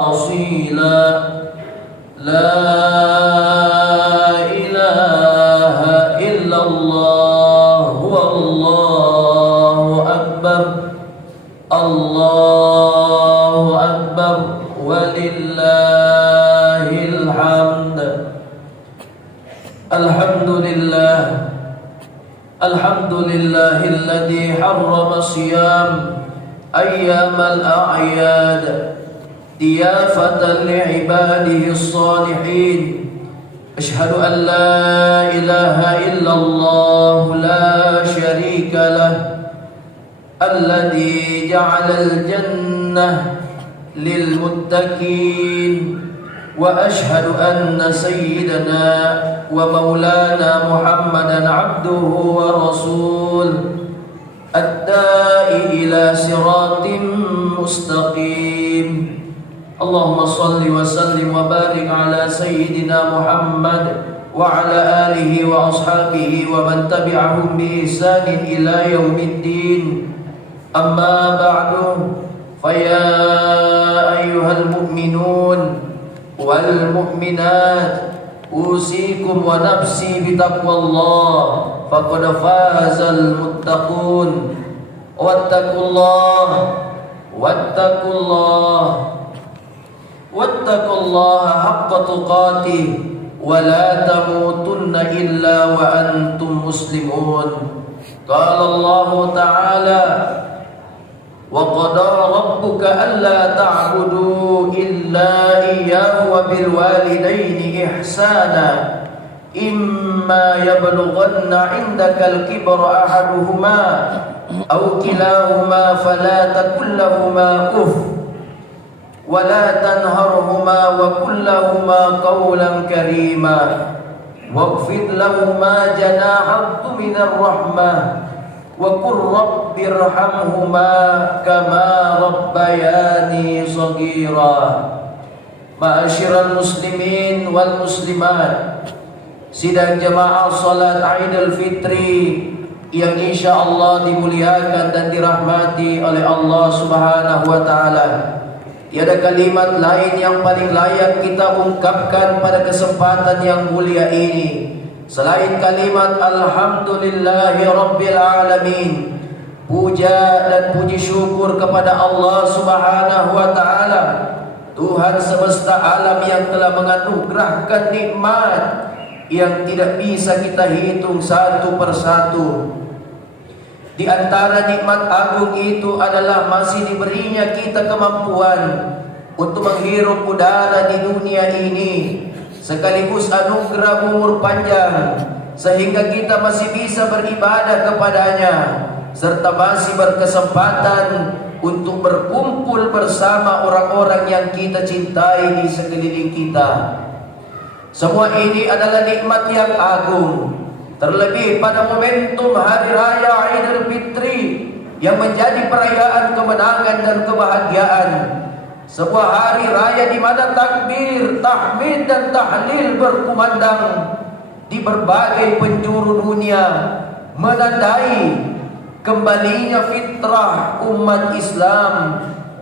أصيلا لا إله إلا الله والله أكبر الله أكبر ولله الحمد الحمد لله الذي حرم الصيام أيام الأعياد ضيافة لعباده الصالحين. أشهد أن لا إله إلا الله لا شريك له الذي جعل الجنة للمتقين. وأشهد أن سيدنا ومولانا محمدا عبده ورسوله الداعي إلى صراط مستقيم. اللهم صل وسلم وبارك على سيدنا محمد وعلى آله وأصحابه ومن تبعهم بإحسان إلى يوم الدين. أما بعد فيا أيها المؤمنون والمؤمنات أوصيكم ونفسي بتقوى الله فقد فاز المتقون. واتقوا الله حق تقاته ولا تموتن إلا وأنتم مسلمون. قال الله تعالى وقضى ربك ألا تعبدوا إلا إياه وبالوالدين إحسانا إما يبلغن عندك الكبر أحدهما أو كلاهما فلا تقل لهما أف ولا تنهرهما وقل لهما قولا كريما واخفض لهما جناح الذل من الرحمة وقل رب ارحمهما كما ربياني صغيرا. Ma'asyiral muslimin wal muslimat, sidang jamaah salat Idul Fitri yang insyaallah dimuliakan dan dirahmati oleh Allah Subhanahu wa taala. Tiada kalimat lain yang paling layak kita ungkapkan pada kesempatan yang mulia ini selain kalimat alhamdulillahi rabbil alamin. Puja dan puji syukur kepada Allah Subhanahu wa taala, Tuhan semesta alam yang telah menganugerahkan nikmat yang tidak bisa kita hitung satu persatu. Di antara nikmat agung itu adalah masih diberinya kita kemampuan untuk menghirup udara di dunia ini, sekaligus anugerah umur panjang sehingga kita masih bisa beribadah kepadanya, serta masih berkesempatan untuk berkumpul bersama orang-orang yang kita cintai di sekeliling kita. Semua ini adalah nikmat yang agung, terlebih pada momentum Hari Raya Idul Fitri yang menjadi perayaan kemenangan dan kebahagiaan. Sebuah hari raya di mana takbir, tahmid dan tahlil berkumandang di berbagai penjuru dunia, menandai kembalinya fitrah umat Islam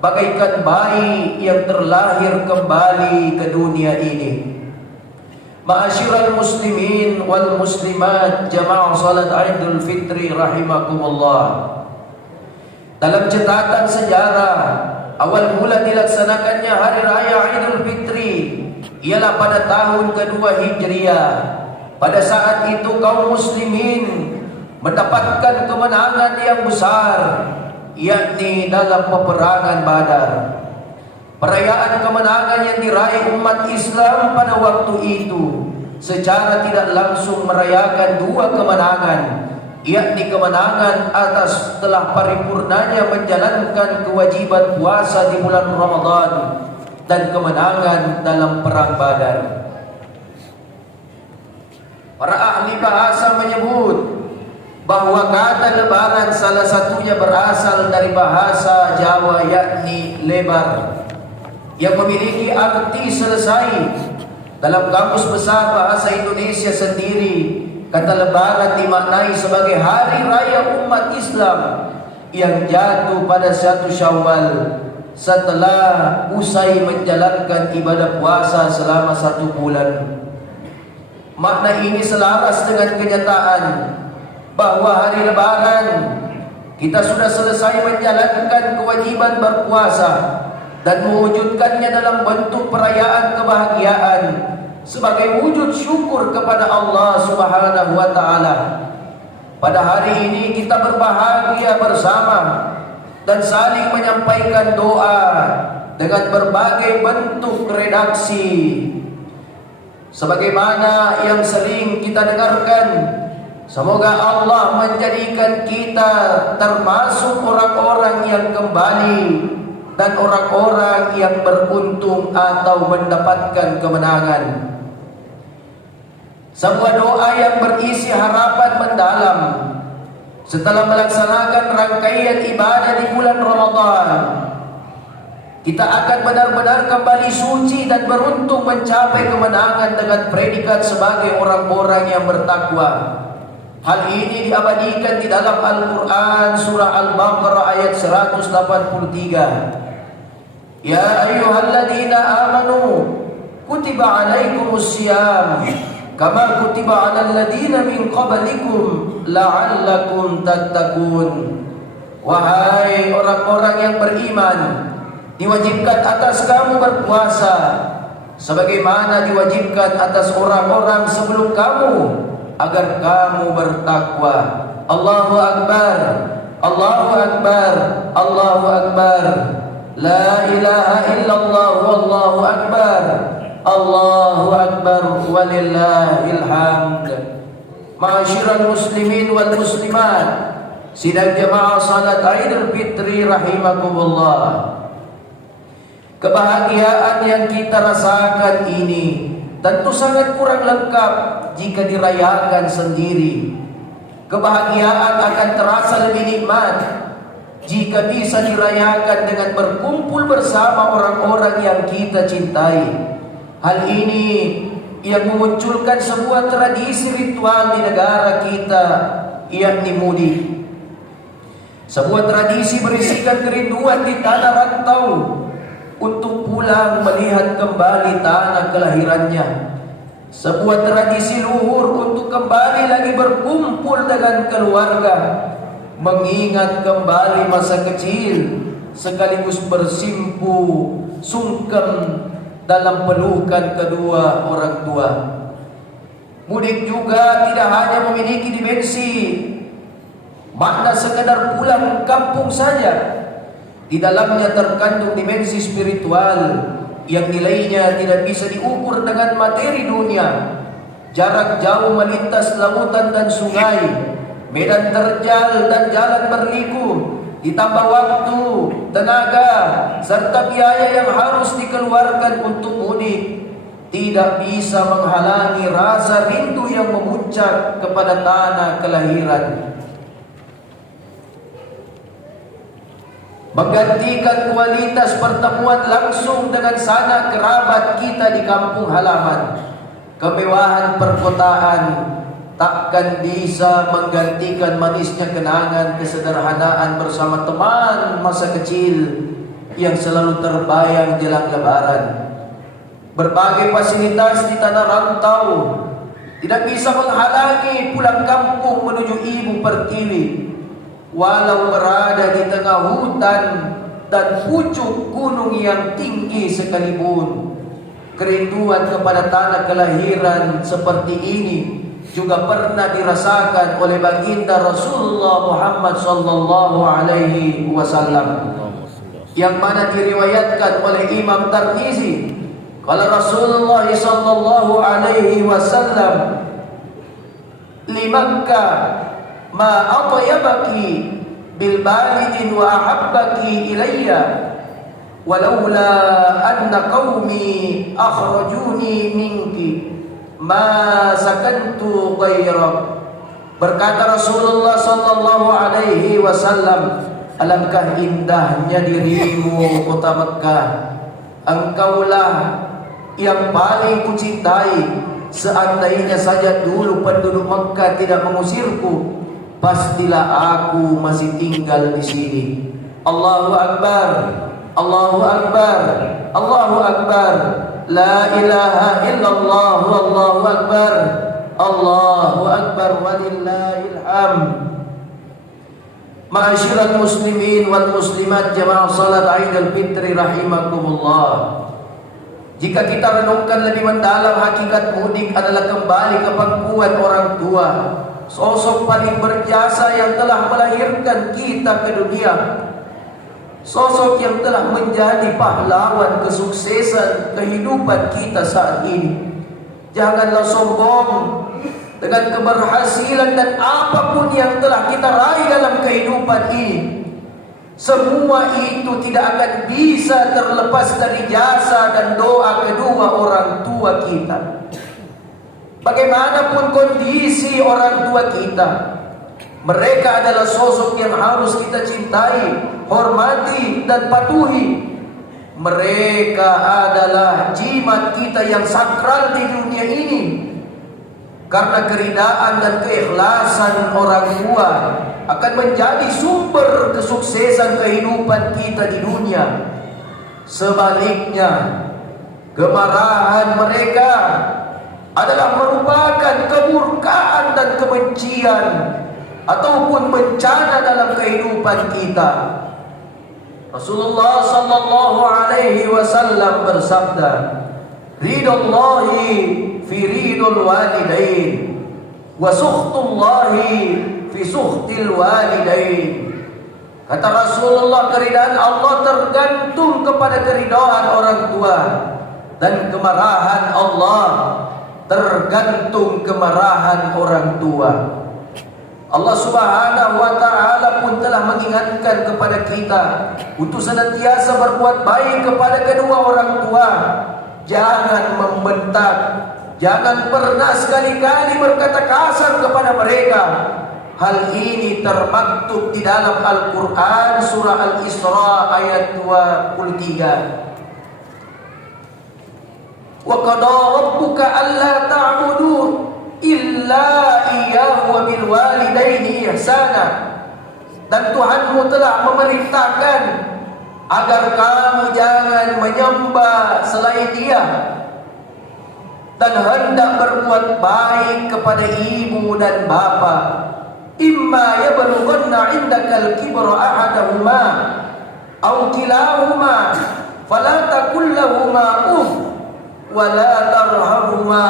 bagaikan bayi yang terlahir kembali ke dunia ini. Ma'asyiral muslimin wal muslimat, jamaah salat Idul Fitri rahimakumullah. Dalam catatan sejarah, awal mula dilaksanakannya Hari Raya Idul Fitri ialah pada tahun kedua Hijriah. Pada saat itu kaum muslimin mendapatkan kemenangan yang besar, yakni dalam peperangan Badar. Perayaan kemenangan yang diraih umat Islam pada waktu itu secara tidak langsung merayakan dua kemenangan, yakni kemenangan atas telah paripurnanya menjalankan kewajiban puasa di bulan Ramadan dan kemenangan dalam perang Badar. Para ahli bahasa menyebut bahwa kata lebaran salah satunya berasal dari bahasa Jawa, yakni lebar, yang memiliki arti selesai. Dalam kamus besar bahasa Indonesia sendiri, kata lebaran dimaknai sebagai hari raya umat Islam yang jatuh pada 1 Syawal setelah usai menjalankan ibadah puasa selama 1 bulan. Makna ini selaras dengan kenyataan bahwa hari Lebaran kita sudah selesai menjalankan kewajiban berpuasa dan mewujudkannya dalam bentuk perayaan kebahagiaan sebagai wujud syukur kepada Allah Subhanahu wa taala. Pada hari ini kita berbahagia bersama dan saling menyampaikan doa dengan berbagai bentuk redaksi. Sebagaimana yang sering kita dengarkan, semoga Allah menjadikan kita termasuk orang-orang yang kembali dan orang-orang yang beruntung atau mendapatkan kemenangan. Sebuah doa yang berisi harapan mendalam setelah melaksanakan rangkaian ibadah di bulan Ramadan. Kita akan benar-benar kembali suci dan beruntung mencapai kemenangan dengan predikat sebagai orang-orang yang bertakwa. Hal ini diabadikan di dalam Al-Quran surah Al-Baqarah ayat 183. Ya ayyuhalladzina amanu kutiba alaikumus siyam kama kutiba alal ladzina min qablikum la'allakum tattaqun. Wahai orang-orang yang beriman, diwajibkan atas kamu berpuasa sebagaimana diwajibkan atas orang-orang sebelum kamu agar kamu bertakwa. Allahu akbar, Allahu akbar, Allahu akbar. La ilaha illallah wallahu akbar. Allahu akbar walillahil hamd. Ma'asyiral muslimin wal muslimat, sidang jemaah salat Idul Fitri rahimakumullah. Kebahagiaan yang kita rasakan ini tentu sangat kurang lengkap jika dirayakan sendiri. Kebahagiaan akan terasa lebih nikmat jika bisa dirayakan dengan berkumpul bersama orang-orang yang kita cintai. Hal ini yang memunculkan sebuah tradisi ritual di negara kita, yakni mudik. Sebuah tradisi berisikan kerinduan di tanah rantau untuk pulang melihat kembali tanah kelahirannya. Sebuah tradisi luhur untuk kembali lagi berkumpul dengan keluarga, mengingat kembali masa kecil, sekaligus bersimpu sungkem dalam pelukan kedua orang tua. Mudik juga tidak hanya memiliki dimensi makna sekedar pulang kampung saja. Di dalamnya terkandung dimensi spiritual yang nilainya tidak bisa diukur dengan materi dunia. Jarak jauh melintas lautan dan sungai, medan terjal dan jalan berliku, ditambah waktu, tenaga, serta biaya yang harus dikeluarkan untuk mudik, tidak bisa menghalangi rasa rindu yang memuncak kepada tanah kelahiran. Menggantikan kualitas pertemuan langsung dengan sanak kerabat kita di kampung halaman, kemewahan perkotaan takkan bisa menggantikan manisnya kenangan kesederhanaan bersama teman masa kecil yang selalu terbayang jelang Lebaran. Berbagai fasilitas di tanah rantau tidak bisa menghalangi pulang kampung menuju ibu pertiwi. Walau berada di tengah hutan dan pucuk gunung yang tinggi sekalipun, kerinduan kepada tanah kelahiran seperti ini juga pernah dirasakan oleh baginda Rasulullah Muhammad sallallahu alaihi wasallam, yang mana diriwayatkan oleh Imam Tirmizi. Qala Rasulullah sallallahu alaihi wasallam, li Makkah ma atyabaki bil balidin wa ahabbaki ilayya walaula anna qaumi akhrajuni minki ma sakantu ghairak. Berkata Rasulullah sallallahu alaihi wasallam, alangkah indahnya dirimu kota Mekah, engkaulah yang paling kucintai. Seandainya saja dulu penduduk Mekah tidak mengusirku, pastilah aku masih tinggal di sini. Allahu akbar, Allahu Akbar, Allahu Akbar, la ilaha illallah, Allahu Akbar, Allahu Akbar, walillahil hamd. Ma'asyiral muslimin wal muslimat jamaah salat Aidul Fitri rahimakumullah. Jika kita renungkan lebih mendalam, hakikat mudik adalah kembali ke pangkuan orang tua, sosok paling berjasa yang telah melahirkan kita ke dunia, sosok yang telah menjadi pahlawan kesuksesan kehidupan kita saat ini. Janganlah sombong dengan keberhasilan dan apapun yang telah kita raih dalam kehidupan ini. Semua itu tidak akan bisa terlepas dari jasa dan doa kedua orang tua kita. Bagaimanapun kondisi orang tua kita, mereka adalah sosok yang harus kita cintai, hormati dan patuhi. Mereka adalah jimat kita yang sakral di dunia ini. Karena keridaan dan keikhlasan orang tua akan menjadi sumber kesuksesan kehidupan kita di dunia. Sebaliknya, kemarahan mereka adalah merupakan kemurkaan dan kebencian ataupun bencana dalam kehidupan kita. Rasulullah sallallahu alaihi wasallam bersabda, "Ridallahi fi ridul walidain wa sukhtullahi fi sukhtil walidain." Kata Rasulullah, keridaan Allah tergantung kepada keridaan orang tua, dan kemarahan Allah tergantung kemarahan orang tua. Allah Subhanahu wa ta'ala pun telah mengingatkan kepada kita untuk senantiasa berbuat baik kepada kedua orang tua. Jangan membentak, jangan pernah sekali-kali berkata kasar kepada mereka. Hal ini termaktub di dalam Al-Quran surah Al-Isra ayat 23. Wa qada rabbuka alla ta'budu illa iyyahu wa bil walidaini ihsana. Dan Tuhanmu telah memerintahkan agar kamu jangan menyembah selain Dia, dan hendak berbuat baik kepada ibu dan bapa. Imma yablughanna 'indakal kibra ahaduhuma aw kilahuma fala taqul lahumā uff wa la tarhamhumā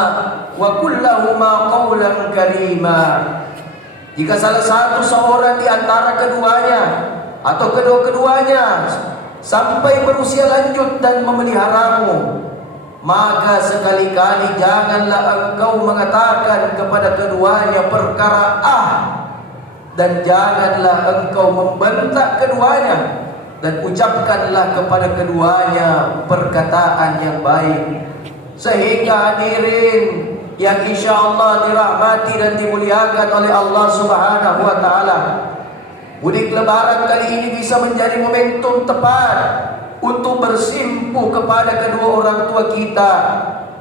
wa qul lahumā qawlan karīmā. Jika salah satu seorang di antara keduanya atau kedua-keduanya sampai berusia lanjut dan memeliharamu, maka sekali-kali janganlah engkau mengatakan kepada keduanya perkara dan janganlah engkau membentak keduanya, dan ucapkanlah kepada keduanya perkataan yang baik. Sehingga hadirin yang insyaallah dirahmati dan dimuliakan oleh Allah Subhanahu wa ta'ala, mudik lebaran kali ini bisa menjadi momentum tepat untuk bersimpuh kepada kedua orang tua kita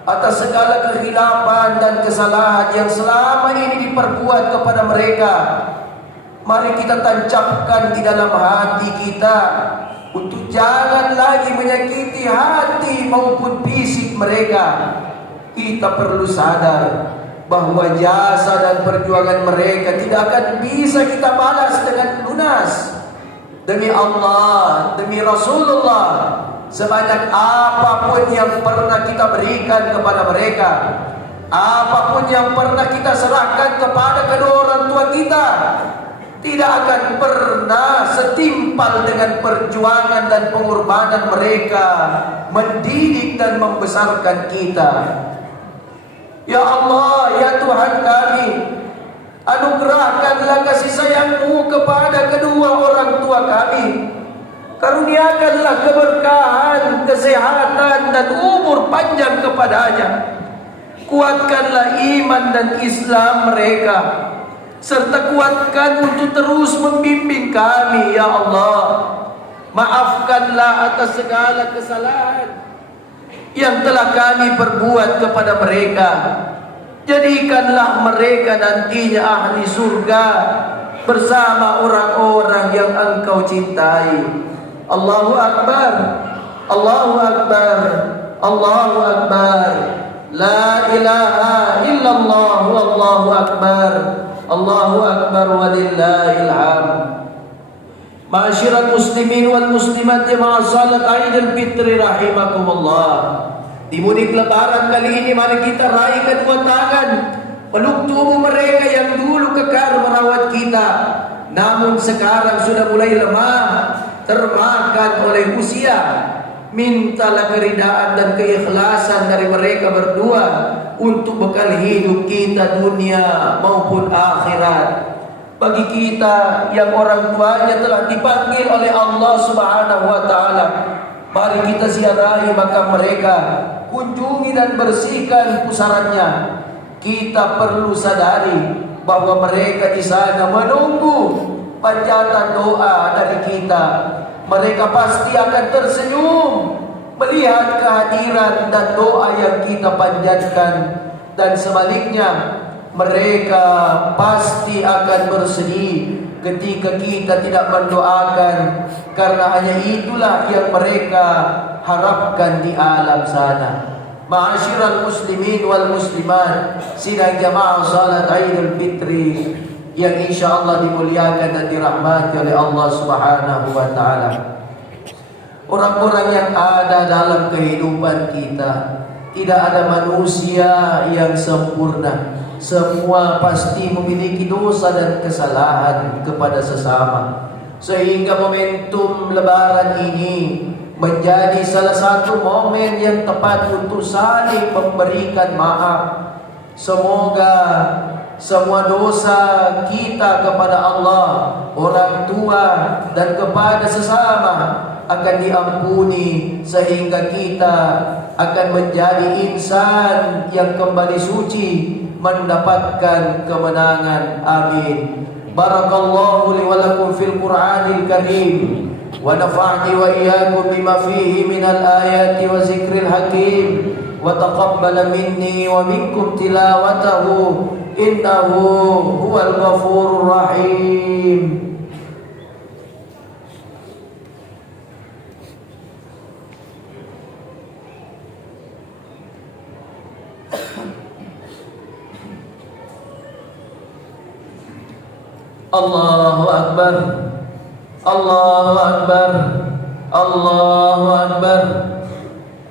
atas segala kekhilafan dan kesalahan yang selama ini diperbuat kepada mereka. Mari kita tancapkan di dalam hati kita untuk jangan lagi menyakiti hati maupun fisik mereka. Kita perlu sadar bahwa jasa dan perjuangan mereka tidak akan bisa kita balas dengan lunas. Demi Allah, demi Rasulullah, sebanyak apapun yang pernah kita berikan kepada mereka, apapun yang pernah kita serahkan kepada kedua orang tua kita, tidak akan pernah setimpal dengan perjuangan dan pengorbanan mereka mendidik dan membesarkan kita. Ya Allah, ya Tuhan kami, anugerahkanlah kasih sayang-Mu kepada kedua orang tua kami. Karuniakanlah keberkahan, kesehatan dan umur panjang kepadanya. Kuatkanlah iman dan Islam mereka, serta kuatkan untuk terus membimbing kami, ya Allah. Maafkanlah atas segala kesalahan yang telah kami perbuat kepada mereka. Jadikanlah mereka nantinya ahli surga bersama orang-orang yang Engkau cintai. Allahu Akbar, Allahu Akbar, Allahu Akbar. La ilaha illallah, Allahu Akbar, Allahu Akbar walillahil hamd. Ma'asyiral muslimin wal muslimat jamaah salat Aidil Fitri rahimakumullah. Di mudik lebaran kali ini mari kita raih kedua tangan, peluk tubuh mereka yang dulu kekal merawat kita, namun sekarang sudah mulai lemah, termakan oleh usia. Mintalah keridaan dan keikhlasan dari mereka berdua untuk bekal hidup kita dunia maupun akhirat. Bagi kita yang orang tuanya telah dipanggil oleh Allah Subhanahu wa taala, mari kita ziarahi makam mereka, kunjungi dan bersihkan pusarannya. Kita perlu sadari bahwa mereka di sana menunggu panjatan doa dari kita. Mereka pasti akan tersenyum melihat kehadiran dan doa yang kita panjatkan, dan sebaliknya mereka pasti akan bersedih ketika kita tidak mendoakan, karena hanya itulah yang mereka harapkan di alam sana. Ma'asyiral muslimin wal muslimat, sidang jamaah salat Aidil Fitri yang insyaallah dimuliakan dan dirahmati oleh Allah Subhanahu wa taala. Orang-orang yang ada dalam kehidupan kita, tidak ada manusia yang sempurna. Semua pasti memiliki dosa dan kesalahan kepada sesama. Sehingga momentum lebaran ini menjadi salah satu momen yang tepat untuk saling memberikan maaf. Semoga semua dosa kita kepada Allah, orang tua dan kepada sesama akan diampuni, sehingga kita akan menjadi insan yang kembali suci, mendapatkan kemenangan. Amin. Barakallahu li wa lakum fil Qur'anil Karim, wa nafa'ni wa iyyakum bima fihi minal ayati wa zikril hakim, wa taqabbala minni wa minkum tilawatahu innahu huwal ghafurur rahim. Allahu Akbar, Allahu Akbar, Allahu Akbar,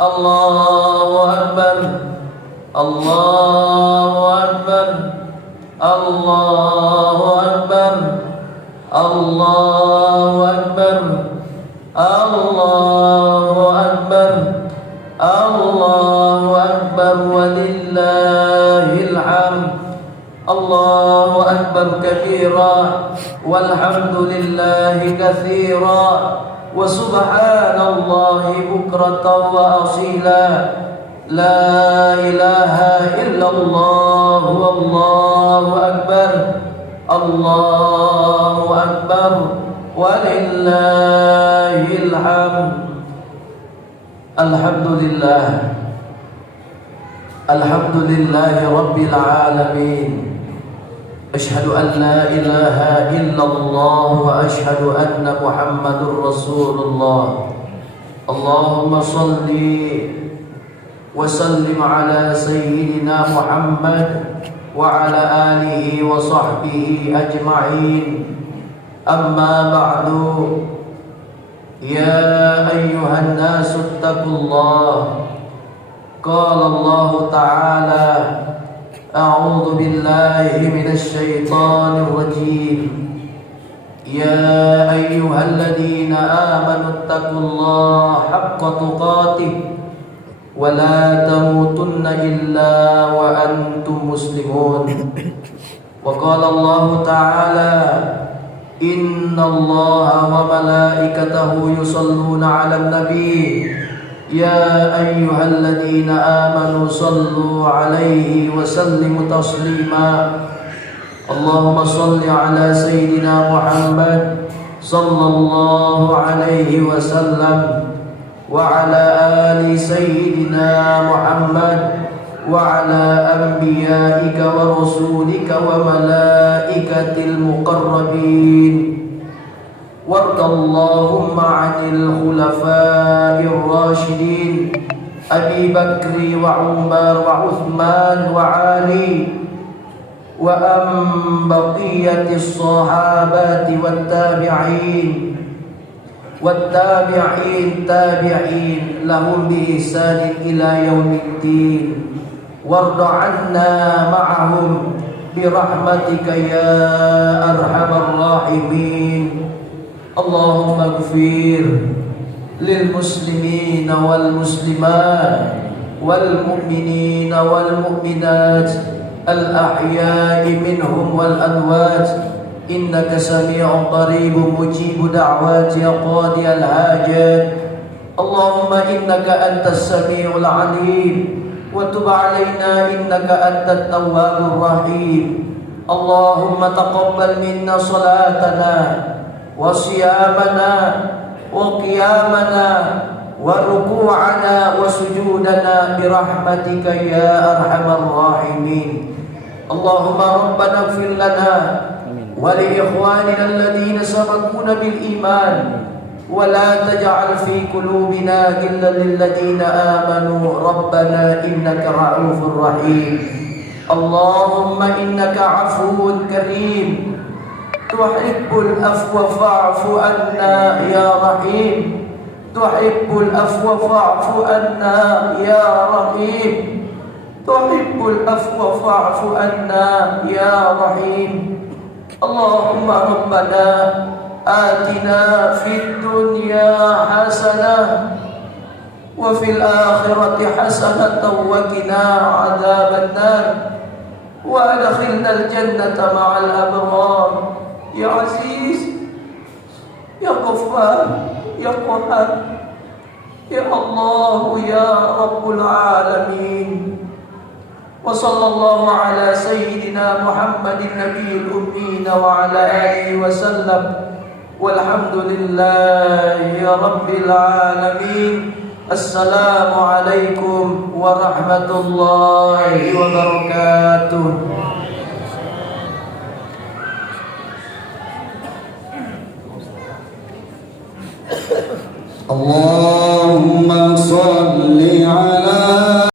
Allahu Akbar, Allahu Akbar, Allahu Akbar, Allahu Akbar, Allahu Akbar, Allahu Akbar walillahil hamd. Allahu Akbar kabira walhamdulillahi katsira wa subhanallahi bukratan wa asila. La ilaha illallah wallahu akbar, Allahu akbar walillahil hamd. Alhamdulillah, alhamdulillahi rabbil alamin. Ashhadu an la ilaha illallah wa ashhadu anna Muhammadur Rasulullah. Allahumma salli wa sallim ala sayyidina Muhammad wa ala alihi wa sahbihi ajma'in. Amma ba'du. Ya ayyuhan nasu ittaqullah. Qala Allah ta'ala: أعوذ بالله من الشيطان الرجيم. يا أيها الذين آمنوا اتقوا الله حق تقاته ولا تموتن إلا وأنتم مسلمون. وقال الله تعالى: إن الله وملائكته يصلون على النبي يا أيها الذين آمنوا صلوا عليه وسلموا تسليما. اللهم صل على سيدنا محمد صلى الله عليه وسلم وعلى آل سيدنا محمد وعلى أنبيائك ورسولك وملائكة المقربين. وارض اللهم عن الخلفاء الراشدين أبي بكر وعمر وعثمان وعلي وأن بقية الصحابة والتابعين تابعين لهم بإحسان إلى يوم الدين وارض عنا معهم برحمتك يا أرحم الراحمين. اللهم اغفر للمسلمين والمسلمات والمؤمنين والمؤمنات الأحياء منهم والأموات إنك سميع قريب مجيب دعوات يا قاضي الحاجات. اللهم إنك أنت السميع العليم وتب علينا إنك أنت التواب الرحيم. اللهم تقبل منا صلاتنا وصيامنا وقيامنا وركوعنا وسجودنا برحمتك يا أرحم الراحمين. اللهم ربنا اغفر لنا ولإخواننا الذين سبقونا بالإيمان ولا تجعل في قلوبنا غلا للذين آمنوا ربنا إنك رؤوف رحيم. اللهم إنك عفو كريم تحب العفو فاعف عنا يا رحيم. تحب العفو فاعف عنا يا رحيم. تحب العفو فاعف عنا يا رحيم. اللهم ربنا آتنا في الدنيا حسنة وفي الآخرة حسنة وقنا عذاب النار وأدخلنا الجنة مع الأبرار يا عزيز يا غفار يا قهار يا الله يا رب العالمين. وصلى الله على سيدنا محمد النبي الأمين وعلى آله وسلم والحمد لله رب العالمين. السلام عليكم ورحمة الله وبركاته. Allah